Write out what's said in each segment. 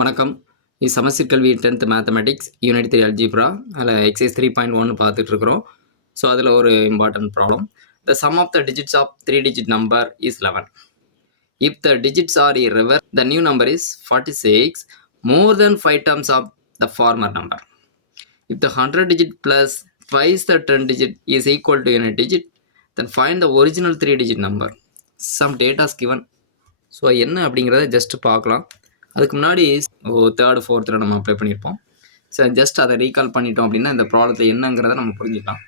வணக்கம். இது Samacheer Kalvi 10th Mathematics Unit 3 Algebra அதில் exercise 3.1 பார்த்துட்டு இருக்கிறோம். ஸோ அதில் ஒரு important problem. The sum of the digits of 3-digit number is 11. If the digits are irreversible, the new number is 46 more than 5 terms of the former number. If the 100-digit plus twice the 10-digit is equal to unit digit, then find the original 3-digit number. Some data is given. So என்ன அப்படிங்கிறத just பார்க்கலாம். அதுக்கு முன்னாடி third ஃபோர்த்தில் நம்ம apply பண்ணியிருப்போம். So just அதை recall பண்ணிட்டோம் அப்படின்னா இந்த ப்ராப்ளத்தில் என்னங்கிறத நம்ம புரிஞ்சுக்கலாம்.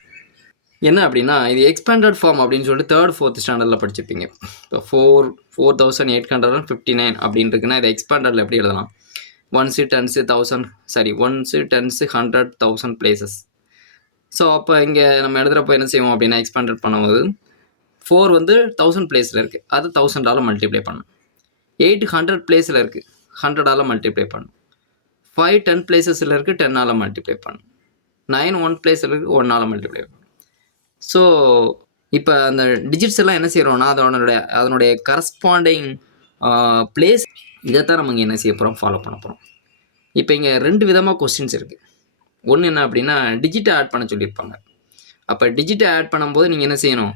என்ன அப்படின்னா இது எக்ஸ்பேண்டட் ஃபார்ம் அப்படின்னு சொல்லிட்டு தேர்ட் ஃபோர்த் ஸ்டாண்டர்டில் படிச்சிருப்பீங்க. இப்போ 4859 அப்படின்னு இருக்குன்னா இதை எக்ஸ்பேண்டடில் எப்படி எழுதலாம்? 1s 10s 1000 1s 10s 100 1000 places. So அப்போ இங்கே நம்ம எழுதுகிறப்போ என்ன செய்வோம் அப்படின்னா எக்ஸ்பேண்டட் பண்ணும்போது 4 வந்து 1000 பிளேஸில் இருக்குது, அது 1000ஆல் மல்டிப்ளை பண்ணணும். 8 100 பிளேஸில் இருக்குது, 100ஆல் மல்டிப்ளை பண்ணணும். 5 10 பிளேசஸில் இருக்குது, 10ஆல் மல்டிப்ளை பண்ணணும். 9 1 பிளேஸில் இருக்குது, 1ஆல் மல்டிப்ளை பண்ணணும். ஸோ இப்போ அந்த டிஜிட்ஸ் எல்லாம் என்ன செய்கிறோம்னா அதனுடைய கரஸ்பாண்டிங் பிளேஸ் இதைத்தான் நம்ம இங்கே என்ன செய்ய போகிறோம், ஃபாலோ பண்ண போகிறோம். இப்போ இங்கே 2 விதமாக கொஸ்டின்ஸ் இருக்குது. ஒன்று என்ன அப்படின்னா டிஜிட்டை ஆட் பண்ண சொல்லியிருப்பாங்க. அப்போ டிஜிட்டை ஆட் பண்ணும்போது நீங்கள் என்ன செய்யணும்,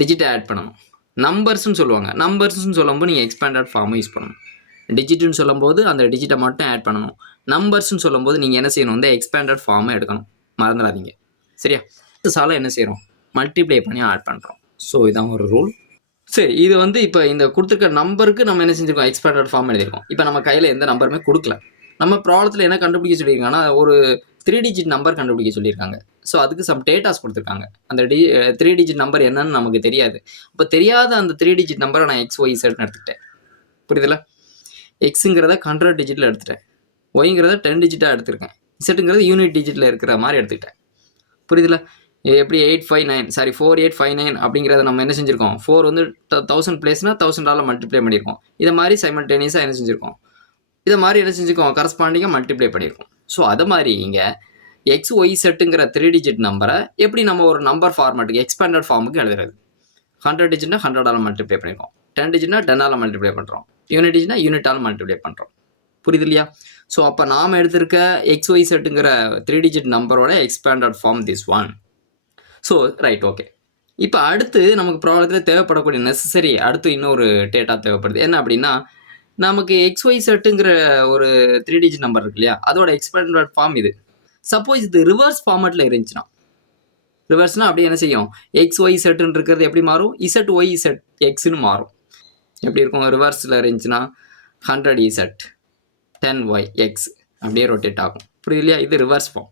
டிஜிட்டை ஆட் பண்ணணும். நம்பர்ஸ்ன்னு சொல்லுவாங்க. நம்பர்ஸ்ன்னு சொல்லும்போது நீங்கள் எக்ஸ்பேண்டட் ஃபார்மை யூஸ் பண்ணணும். டிஜிட்டுன்னு சொல்லும்போது அந்த டிஜிட்டை மட்டும் ஆட் பண்ணணும். நம்பர்ஸ்ன்னு சொல்லும்போது நீங்கள் என்ன செய்யணும், இந்த எக்ஸ்பேண்டட் ஃபார்மை எடுக்கணும், மறந்துடாதீங்க. சரியா? சால என்ன செய்கிறோம், மல்டிப்ளை பண்ணி ஆட் பண்ணுறோம். ஸோ இதான் ஒரு ரூல். சரி, இது வந்து இப்போ இந்த கொடுத்துருக்க நம்பருக்கு நம்ம என்ன செஞ்சுருக்கோம், எக்ஸ்பேண்டட் ஃபார்ம் எழுதியிருக்கோம். இப்போ நம்ம கையில் எந்த நம்பருமே கொடுக்கல. நம்ம ப்ராப்ளத்தில் என்ன கண்டுபிடிக்க சொல்லியிருக்காங்கன்னா ஒரு 3 டிஜிட் நம்பர் கண்டுபிடிக்க சொல்லியிருக்காங்க. ஸோ அதுக்கு சம் டேட்டாஸ் கொடுத்துருக்காங்க. அந்த 3 டிஜிட் நம்பர் என்னன்னு நமக்கு தெரியாது. இப்போ தெரியாத அந்த 3 டிஜிட் நம்பரை நான் XYZன்னு எடுத்துக்கிட்டேன். புரியுதுல? எக்ஸுங்கிறத 100 டிஜிட்டில் எடுத்துட்டேன், ஒய்ங்கிறத 10 டிஜிட்டாக எடுத்துருக்கேன், இசட்டுங்கிறது யூனிட் டிஜிட்டில் இருக்கிற மாதிரி எடுத்துக்கிட்டேன். புரியுதுல? எப்படி 4859 அப்படிங்கிறத நம்ம என்ன செஞ்சுருக்கோம், 4 வந்து 1000 பிளேஸ்னால் 1000ஆல் மல்டிப்ளை பண்ணியிருக்கோம். இதை மாதிரி சைமல்டேனியஸாக என்ன செஞ்சுருக்கோம், இதை மாதிரி என்ன செஞ்சுருக்கோம், கரஸ்பாண்டிங்காக மல்டிப்ளை பண்ணியிருக்கோம். ஸோ அதை மாதிரி இங்கே XYZங்கிற 3 டிஜிட் நம்பரை எப்படி நம்ம ஒரு நம்பர் ஃபார்மேட்டுக்கு எக்ஸ்பேண்டட் ஃபார்முக்கு எழுதுறது. 100 டிஜிட்னா 100ஆல் மல்டிப்ளை பண்ணியிருக்கோம், 10 டிஜிட்னா 10ஆல் மல்டிப்ளை பண்ணுறோம், யூனிட் டிஜிட்னா யூனிட்டால் மல்டிப்ளை பண்ணுறோம். புரியுது இல்லையா? ஸோ அப்போ நாம் எடுத்திருக்க XYZங்கிற 3 டிஜிட் நம்பரோட expanded form this one. So right, okay. இப்போ அடுத்து நமக்கு ப்ராப்ளத்தில் தேவைப்படக்கூடிய நெசசரி அடுத்து இன்னொரு டேட்டா தேவைப்படுது. என்ன அப்படின்னா நமக்கு XYZங்கிற ஒரு 3 டிஜிட் நம்பர் இருக்கு இல்லையா, அதோட எக்ஸ்பேண்டட் ஃபார்ம் இது. சப்போஸ் இது ரிவர்ஸ் ஃபார்மேட்டில் இருந்துச்சுன்னா, ரிவர்ஸ்னால் அப்படி என்ன செய்யும், XYZன்னு இருக்கிறது எப்படி மாறும், ZYZXன்னு மாறும். எப்படி இருக்கும், ரிவர்ஸில் இருந்துச்சுன்னா 100Z 10YX அப்படியே ரொட்டேட் ஆகும். புரியுது இல்லையா? இது ரிவர்ஸ் ஃபார்ம்.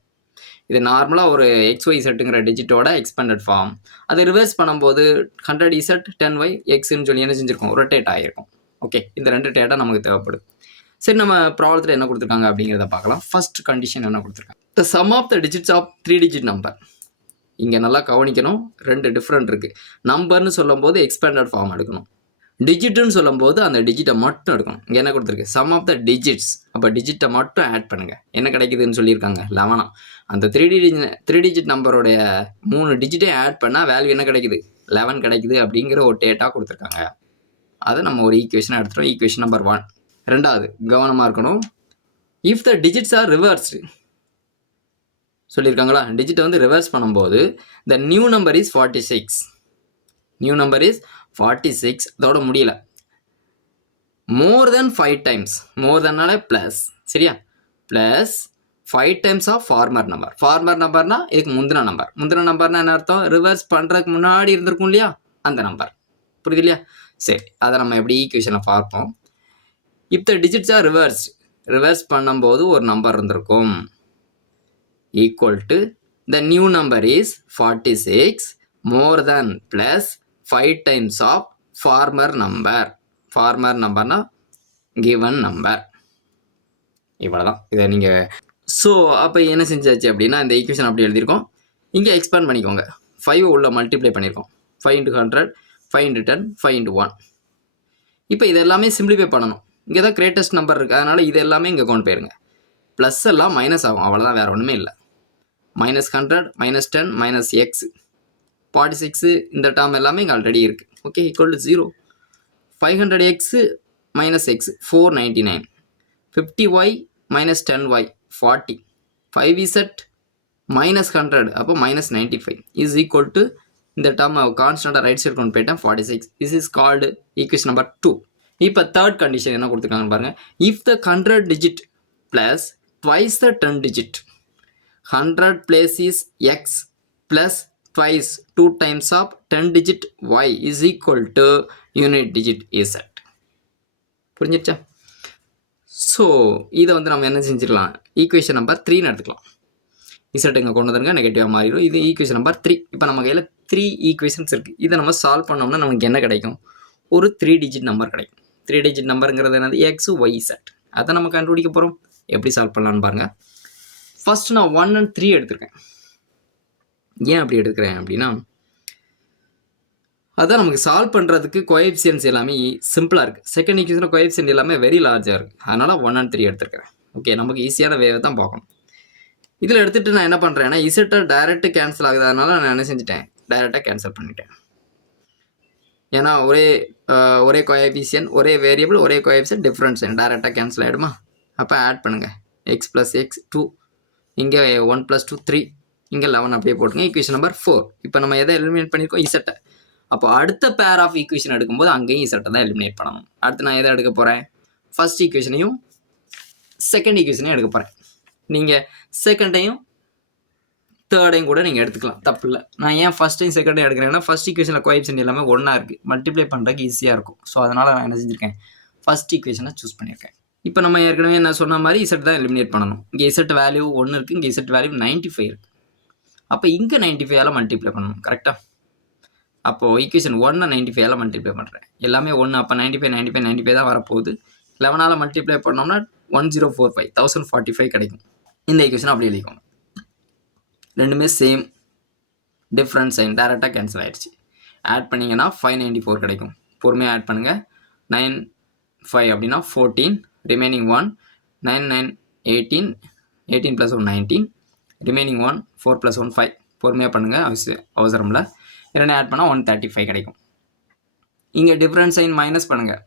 இது நார்மலாக ஒரு XYZங்கிற டிஜிட்டோட எக்ஸ்பேண்டட் ஃபார்ம். அதை ரிவர்ஸ் பண்ணும்போது 100Z 10YXன்னு சொல்லி என்ன செஞ்சுருக்கோம், ரொட்டேட் ஆகிருக்கும். ஓகே, இந்த 2 டேட்டா நமக்கு தேவைப்படுது. சரி, நம்ம ப்ராப்ளத்தில் என்ன கொடுத்துருக்காங்க அப்படிங்கிறத பார்க்கலாம். ஃபர்ஸ்ட் கண்டிஷன் என்ன கொடுத்துருக்காங்க, the sum of the digits of 3 digit number. இங்கே நல்லா கவனிக்கணும், 2 டிஃப்ரெண்ட் இருக்குது. நம்பர்னு சொல்லும்போது எக்ஸ்பேண்டட் ஃபார்ம் எடுக்கணும், டிஜிட்டுன்னு சொல்லும்போது அந்த டிஜிட்டை மட்டும் எடுக்கணும். இங்கே என்ன கொடுத்துருக்கு, சம் ஆஃப் த டிஜிட்ஸ். அப்போ டிஜிட்டை மட்டும் ஆட் பண்ணுங்கள். என்ன கிடைக்குதுன்னு சொல்லியிருக்காங்க, 11. அந்த 3 டிஜிட் நம்பருடைய 3 டிஜிட்டை ஆட் பண்ணால் வேல்யூ என்ன கிடைக்குது, 11 கிடைக்குது அப்படிங்கிற ஒரு டேட்டா கொடுத்துருக்காங்க. அதை நம்ம ஒரு ஈக்குவேஷனாக எடுத்துகிறோம். Equation number 1. ரெண்டாவது கவனமாக இருக்கணும், if the digits are reversed சொல்லியிருக்காங்களா, டிஜிட்டை வந்து ரிவர்ஸ் பண்ணும்போது the new number is 46. New number is 46. அதோட முடியல, மோர் தென் 5 டைம்ஸ். மோர் தென்னால ப்ளஸ், சரியா, plus 5 times of former number. Former நம்பர்னா இதுக்கு முந்தின நம்பர். முந்தின நம்பர்னா என்ன அர்த்தம், ரிவர்ஸ் பண்ணுறதுக்கு முன்னாடி இருந்திருக்கும் இல்லையா, அந்த நம்பர். புரியுது இல்லையா? சரி, அதை நம்ம எப்படி ஈக்குவேஷனை பார்ப்போம். இப் த டிஜிட்ஸ் ஆர் ரிவர்ஸ் பண்ணும்போது ஒரு நம்பர் இருந்திருக்கும், equal to the new number is 46 more than plus 5 times of former number. Former நம்பர்னா கிவன் நம்பர். இவ்வளோதான். இதை நீங்கள் ஸோ அப்போ என்ன செஞ்சாச்சு அப்படின்னா இந்த ஈக்குவேஷன் அப்படி எழுதியிருக்கோம். இங்கே எக்ஸ்பேண்ட் பண்ணிக்கோங்க. 5 உள்ள மல்டிப்ளை பண்ணியிருக்கோம். 5 × 100 5 × 10 5 × 1. இப்போ இது எல்லாமே சிம்பிளிஃபை பண்ணணும். இங்கே தான் கிரேட்டஸ்ட் நம்பர் இருக்குது, அதனால் இது எல்லாமே இங்கே கொண்டு போயிருங்க. ப்ளஸ் எல்லாம் மைனஸ் ஆகும், அவ்வளோதான், வேறு ஒன்றுமே இல்லை. -100 -10 -x 46 இந்த டேர்ம் எல்லாமே இங்கே ஆல்ரெடி இருக்குது. Okay, equal to 0. 500x minus x 499, 50y minus 10y 40, 5z minus 100 அப்போ minus 95 is equal to இந்த term constant right side கொண்டு போயிட்டேன் 46. This is called equation number 2. இப்போ third condition என்ன கொடுத்துருக்காங்கன்னு பாருங்க. If the 100 digit plus twice the 10 digit 100 place is x plus twice 2 times of 10 digit y is equal to unit digit z. புரிஞ்சிருச்சா? So இதை வந்து நம்ம என்ன செஞ்சிடலாம், ஈக்குவேஷன் நம்பர் 3ன்னு எடுத்துக்கலாம். இசட் இங்கே கொண்டு வந்துருங்க, நெகட்டிவாக மாறிடும். இது ஈக்குவேஷன் நம்பர் 3. இப்போ நம்ம கையில் 3 ஈக்குவேஷன்ஸ் இருக்குது. இதை நம்ம சால்வ் பண்ணோம்னா நமக்கு என்ன கிடைக்கும், ஒரு 3 டிஜிட் நம்பர் கிடைக்கும். 3 டிஜிட் நம்பருங்கிறது என்னது, எக்ஸ் ஒய் இசட். அதை நம்ம கண்டுபிடிக்க போகிறோம். எப்படி சால்வ் பண்ணலான்னு பாருங்கள். ஃபர்ஸ்ட் நான் 1 and 3 எடுத்திருக்கேன். ஏன் அப்படி எடுக்கிறேன் அப்படின்னா, அதான் நமக்கு சால்வ் பண்ணுறதுக்கு கோஎஃபிஷியன்ட்ஸ் எல்லாமே சிம்பிளாக இருக்குது. செகண்ட் ஈக்குவேஷனில் கோஎஃபிஷியன்ட் எல்லாமே வெரி லார்ஜாக இருக்குது. அதனால் 1 and 3 எடுத்துருக்கிறேன். ஓகே, நமக்கு ஈஸியான வேவை தான் பார்க்கணும். இதில் எடுத்துகிட்டு நான் என்ன பண்ணுறேன்னா, இசட்டை டைரெக்ட் கேன்சல் ஆகுது. அதனால் நான் என்ன செஞ்சுட்டேன், டைரெக்டாக கேன்சல் பண்ணிட்டேன். ஏன்னா ஒரே கோஎஃபிஷியன்ட், ஒரே வேரியபிள், ஒரே கோஎஃபிஷியன்ட், டிஃப்ரென்ஸ் டைரெக்டாக கேன்சல் ஆகிடுமா. அப்போ ஆட் பண்ணுங்கள். எக்ஸ் ப்ளஸ் எக்ஸ் 2, இங்கே 1 + 2 3, இங்கே 11 அப்படியே போட்டுங்க. Equation number 4. இப்போ நம்ம எதை எலிமினேட் பண்ணியிருக்கோம், இசட்டை. அப்போ அடுத்த பேர் ஆஃப் ஈக்குவேஷன் எடுக்கும்போது அங்கேயும் இசட்டை தான் எலிமினேட் பண்ணணும். அடுத்து நான் எதை எடுக்க போகிறேன், ஃபர்ஸ்ட் ஈக்குவேஷனையும் செகண்ட் ஈக்குவேஷனையும் எடுக்க போகிறேன். நீங்கள் செகண்டையும் தேர்டையும் கூட நீங்கள் எடுத்துக்கலாம், தப்பு இல்லை. நான் ஏன் ஃபஸ்ட்டையும் செகண்டையும் எடுக்கிறேன்னா, ஃபர்ஸ்ட் ஈக்குவேஷனில் கோஎஃபிஷியன்ட் எல்லாமே ஒன்றா இருக்குது, மல்டிப்ளை பண்ணுறதுக்கு ஈஸியாக இருக்கும். ஸோ அதனால் நான் என்ன செஞ்சுருக்கேன், ஃபர்ஸ்ட் ஈக்குவேஷனை சூஸ் பண்ணியிருக்கேன். இப்போ நம்ம ஏற்கனவே என்ன சொன்ன மாதிரி இசட் தான் எலிமினேட் பண்ணணும். இங்கே இசட் வேல்யூ 1 இருக்குது, இங்கே இசட் வேல்யூ 95 இருக்குது. அப்போ இங்கே 95ஆல் மல்டிப்ளை பண்ணணும், கரெக்டாக. அப்போது ஈக்குவேஷன் 1 95ஆல் மல்டிப்ளை பண்ணுறேன். எல்லாமே 1, அப்போ 95 தான் வரப்போகுது. 11ஆல் மல்டிப்ளை பண்ணோம்னா 1045 1045 கிடைக்கும். இந்த ஈக்குவேஷன் அப்படி எழுதிக்கோங்க. ரெண்டுமே சேம், டிஃப்ரெண்ட் சைன், டேரெக்டாக கேன்சல் ஆகிடுச்சு. ஆட் பண்ணிங்கன்னா 594 கிடைக்கும். பொறுமையாக ஆட் பண்ணுங்கள். 9 5 அப்படின்னா 14, ரிமைனிங் 1 9 9 18 18 + 1 19, ரிமைனிங் 1 4 + 1 5. பொறுமையாக பண்ணுங்கள், அவசரமில்ல. இரண்டு ஆட் பண்ணால் 135 கிடைக்கும். இங்கே டிஃப்ரெண்ட் சைன் மைனஸ் பண்ணுங்கள்.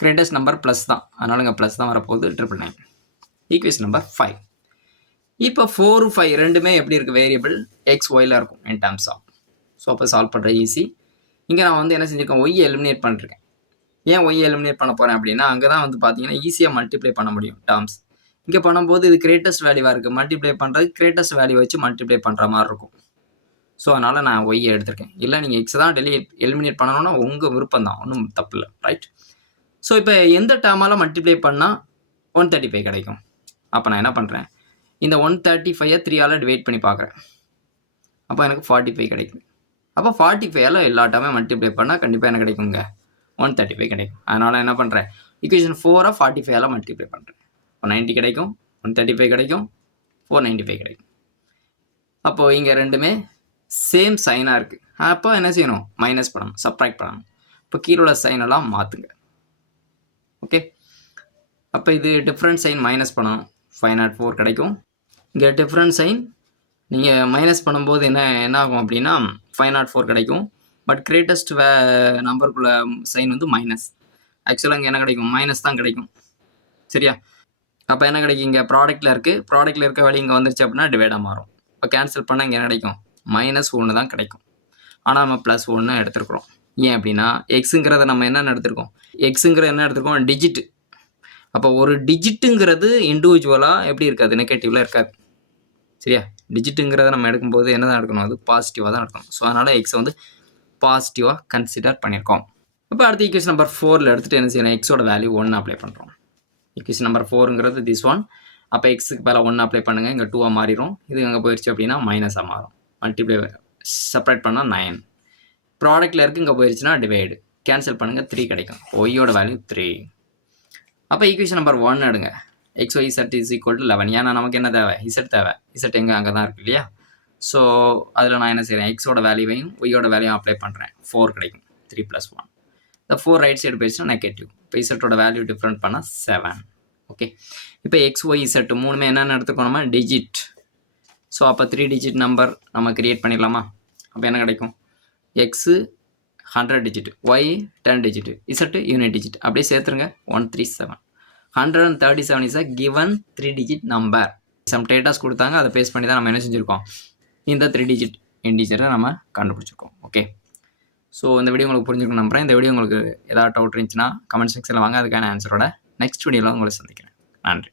கிரேட்டஸ்ட் நம்பர் ப்ளஸ் தான், அதனால் இங்கே ப்ளஸ் தான் வரப்போகுது. 999. Equation number 5. இப்போ 4 5 ரெண்டுமே எப்படி இருக்குது, வேரியபிள் எக்ஸ் ஒயில் இருக்கும் இன் டர்ம்ஸ் ஆஃப். ஸோ அப்போ சால்வ் பண்ணுற ஈஸி. இங்கே நான் வந்து என்ன செஞ்சுருக்கேன், ஒய் எலிமினேட் பண்ணிருக்கேன். ஏன் ஒய் எலிமினேட் பண்ண போகிறேன் அப்படின்னா, அங்கே தான் வந்து பார்த்தீங்கன்னா ஈஸியாக மல்டிப்ளை பண்ண முடியும் டேர்ம்ஸ். இங்கே பண்ணும்போது இது கிரேட்டஸ்ட் வேல்யூவாக இருக்குது, மல்டிப்ளை பண்ணுறது கிரேட்டஸ்ட் வேல்யூ வச்சு மல்டிப்ளை பண்ணுற மாதிரி இருக்கும். ஸோ அதனால் நான் ஒய்யை எடுத்திருக்கேன். இல்லை நீங்கள் எக்ஸ் தான் எலிமினேட் பண்ணணும்னா உங்கள் விருப்பம் தான், ஒன்றும் தப்பு இல்லை, ரைட். ஸோ இப்போ எந்த டேர்மால் மல்டிப்ளை பண்ணால் 135 கிடைக்கும். அப்போ நான் என்ன பண்ணுறேன், இந்த 135ஐ 3ஆல் டிவைட் பண்ணி பார்க்குறேன். அப்போ எனக்கு 45 கிடைக்கும். அப்போ 45ஆல் எல்லா டேர்மே மல்டிப்ளை பண்ணால் கண்டிப்பாக என்ன கிடைக்குங்க, 135 கிடைக்கும். அதனால் என்ன பண்ணுறேன், ஈக்குவேஷன் 4 45ஆல் மல்டிப்ளை பண்ணுறேன். 90 கிடைக்கும், 135 கிடைக்கும், 495 கிடைக்கும். அப்போது இங்கே ரெண்டுமே சேம் சைனாக இருக்குது. அப்போ என்ன செய்யணும், மைனஸ் பண்ணணும், சப்ராக்ட் பண்ணணும். இப்போ கீழே உள்ள சைனெல்லாம் மாற்றுங்க. ஓகே, அப்போ இது டிஃப்ரெண்ட் சைன் மைனஸ் பண்ணணும், 504 கிடைக்கும். இங்கே டிஃப்ரெண்ட் சைன் நீங்கள் மைனஸ் பண்ணும்போது என்ன ஆகும் அப்படின்னா 504 கிடைக்கும். பட் கிரேட்டஸ்ட் நம்பருக்குள்ள சைன் வந்து மைனஸ். ஆக்சுவலாக இங்கே என்ன கிடைக்கும், மைனஸ் தான் கிடைக்கும். சரியா? அப்போ என்ன கிடைக்கும், இங்கே ப்ராடக்ட்டில் இருக்குது, ப்ராடக்ட்டில் இருக்க வேல்யூ இங்கே வந்துருச்சு அப்படின்னா டிவைடாக மாறும். இப்போ கேன்சல் பண்ணால் இங்கே என்ன கிடைக்கும், -1 தான் கிடைக்கும். ஆனால் நம்ம +1 எடுத்துருக்குறோம். ஏன் அப்படின்னா எக்ஸுங்கிறத நம்ம என்னென்னு எடுத்துருக்கோம், எக்ஸுங்கிறது என்ன எடுத்துருக்கோம், டிஜிட்டு. அப்போ ஒரு டிஜிட்டுங்கிறது இண்டிவிஜுவலாக எப்படி இருக்காது, நெகட்டிவில் இருக்காது. சரியா? டிஜிட்டுங்கிறத நம்ம எடுக்கும்போது என்ன தான் எடுக்கணும், அது பாசிட்டிவாக தான் எடுக்கணும். ஸோ அதனால் எக்ஸை வந்து பாசிட்டிவாக கன்சிடர் பண்ணியிருக்கோம். இப்போ அடுத்த ஈக்குவேஷன் நம்பர் 4ல் எடுத்துகிட்டு என்ன செய்யணும், எக்ஸோட வேல்யூ 1 அப்ளை பண்ணுறோம். ஈக்குவேஷன் நம்பர் 4ங்கிறது திஸ் ஒன். அப்போ எக்ஸுக்கு மேலே 1 அப்ளை பண்ணுங்கள். இங்கே 2ஆக மாறிடும். இது அங்கே போயிடுச்சு அப்படின்னா மைனஸாக மாறும். மல்டிப்ளை செப்பரேட் பண்ணால் 9. ப்ராடக்ட்டில் இருக்குது, இங்கே போயிடுச்சுன்னா டிவைடு. கேன்சல் பண்ணுங்கள், 3 கிடைக்கும். ஒய்யோட வேல்யூ 3. அப்போ ஈக்குவேஷன் நம்பர் 1 எடுங்க. X Y Z is equal to 11. ஏன்னா நமக்கு என்ன தேவை, இசட் தேவை. இசட் எங்கே, அங்கே தான் இருக்குது இல்லையா? ஸோ அதில் நான் என்ன செய்கிறேன், எக்ஸோட வேல்யூவையும் ஒய்யோட வேல்யூவும் அப்ளை பண்ணுறேன். 4 கிடைக்கும். 3 + 1. இந்த 4 ரைட் சைடு போயிடுச்சுன்னா நெகட்டிவ். இப்போ இசட்டோட வேல்யூ டிஃப்ரெண்ட் பண்ணால் 7. ஓகே, இப்போ எக்ஸ் ஒய் இசட் மூணுமே என்னென்னு எடுத்துக்கணும், நம்ம டிஜிட். ஸோ அப்போ 3 டிஜிட் நம்பர் நம்ம கிரியேட் பண்ணிடலாமா? அப்போ என்ன கிடைக்கும், X 100 digit, Y 10 digit, Z unit digit. அப்படியே சேர்த்துருங்க. 137. 137 is a given 3 digit number. Some datas கொடுத்தாங்க, அதை பேஸ் பண்ணி தான் நம்ம என்ன செஞ்சுருக்கோம், இந்த 3 டிஜிட் இன்டிஜரை நம்ம கண்டுபிடிச்சிருக்கோம். ஓகே, ஸோ இந்த வீடியோ உங்களுக்கு புரிஞ்சுக்கணும் நம்புறேன். இந்த வீடியோ உங்களுக்கு ஏதாவது டவுட் இருந்துச்சுன்னா கமெண்ட் செக்ஷனில் வாங்க, அதுக்கான ஆன்சரோட நெக்ஸ்ட் வீடியோவில் உங்களை சந்திக்கிறேன். நன்றி.